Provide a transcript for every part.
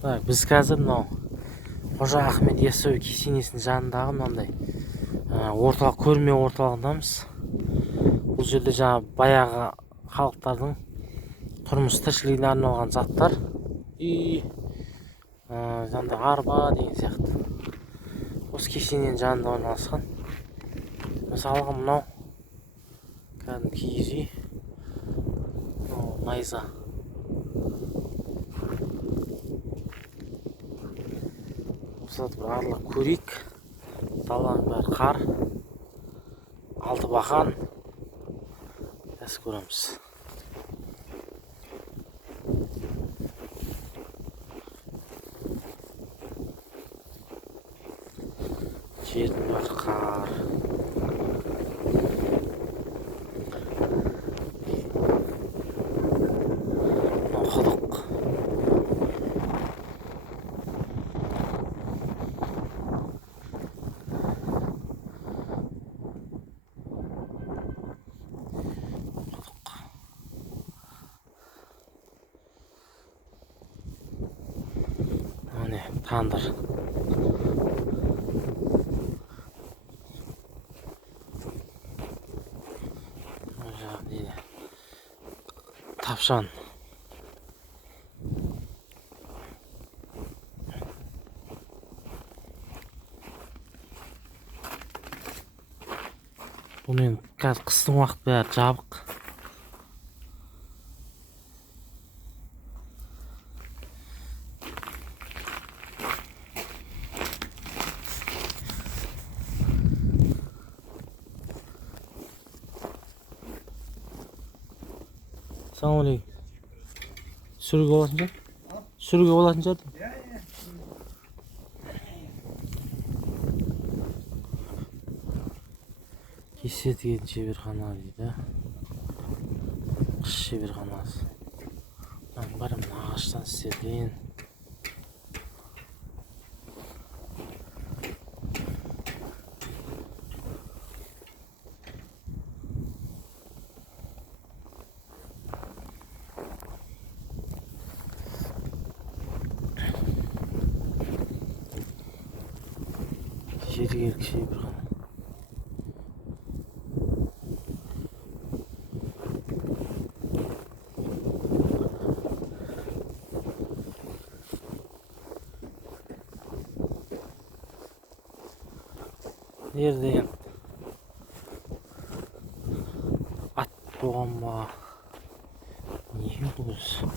Так, біз қазір мынау Қожа Ахмет Яссауи кесенесінің жанындағы мынандай орталық көрме орталығындамыз. Бұл жерде жаңа баяғы халықтардың тұрмыс тіршілігіне арналған заттар, үй, жаңағыдай арба деген сияқты. Осы кесененің жанында орналасқан. Мысалға мынау кәдімгі киіз үй, найза. Осыларды бір аралап көрейік. Даланың бәрі қар, Алтыбақан. Қазір көреміз. Жердің бәрі қар. Құдық. Міне тандыр. Тапшан. Бұл енді қазір қыстың уақыты бәрі жабық. Ассалаумағалейкум. Сүруге болатын шығар? Сүруге болатын шығар? Кесе тігетін шеберхана дейді. Қыш шеберханасы. Бәрі мына ағаштан істелген. Жергілікті шеберхана. Жерде енді ат болған ба? Не бұл өзі?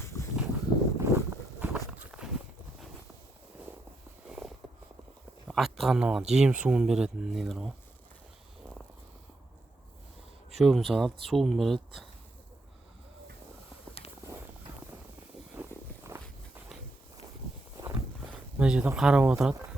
Атқа арналған жем суын беретін нелер ғой. Шөбін салады, суын береді. Мына жерден қарап отырады.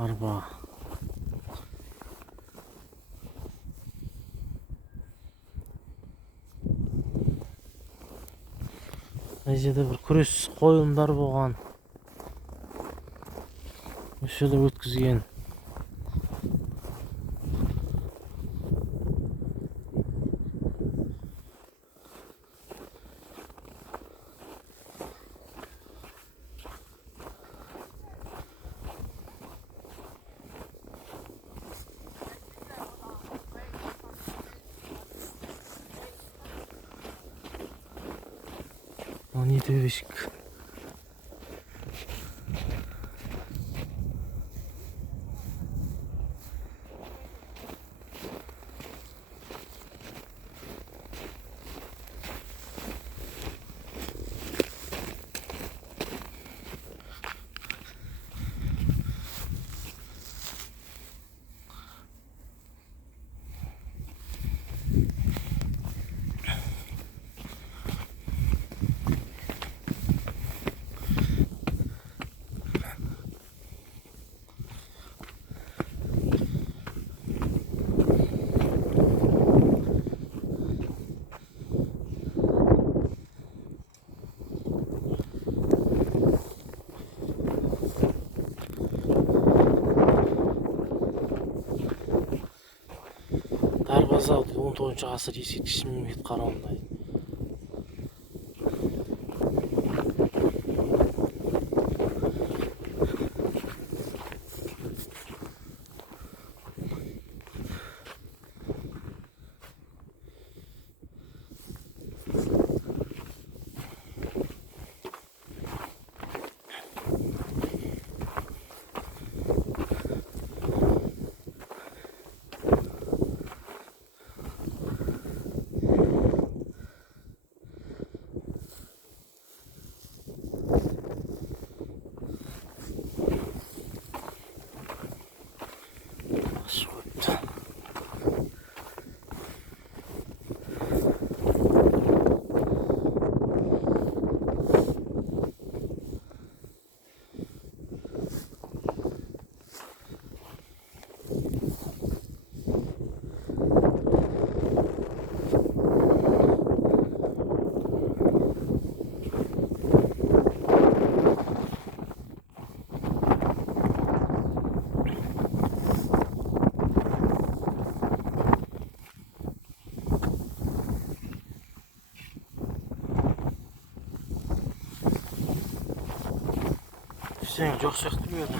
арба. Мына жерде бір күрес қойылымдар болған. Осы жерде өткізген. Ал не төбешік. Дарбаза 19 ғасыр ескерткіш мемлекет қарауында. Sen çok sıktırmıyor da.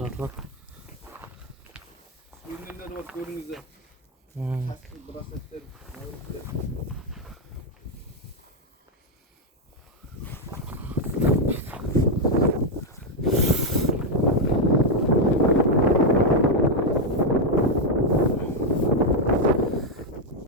Satılık. Ürünler var görünüze. Burası etler.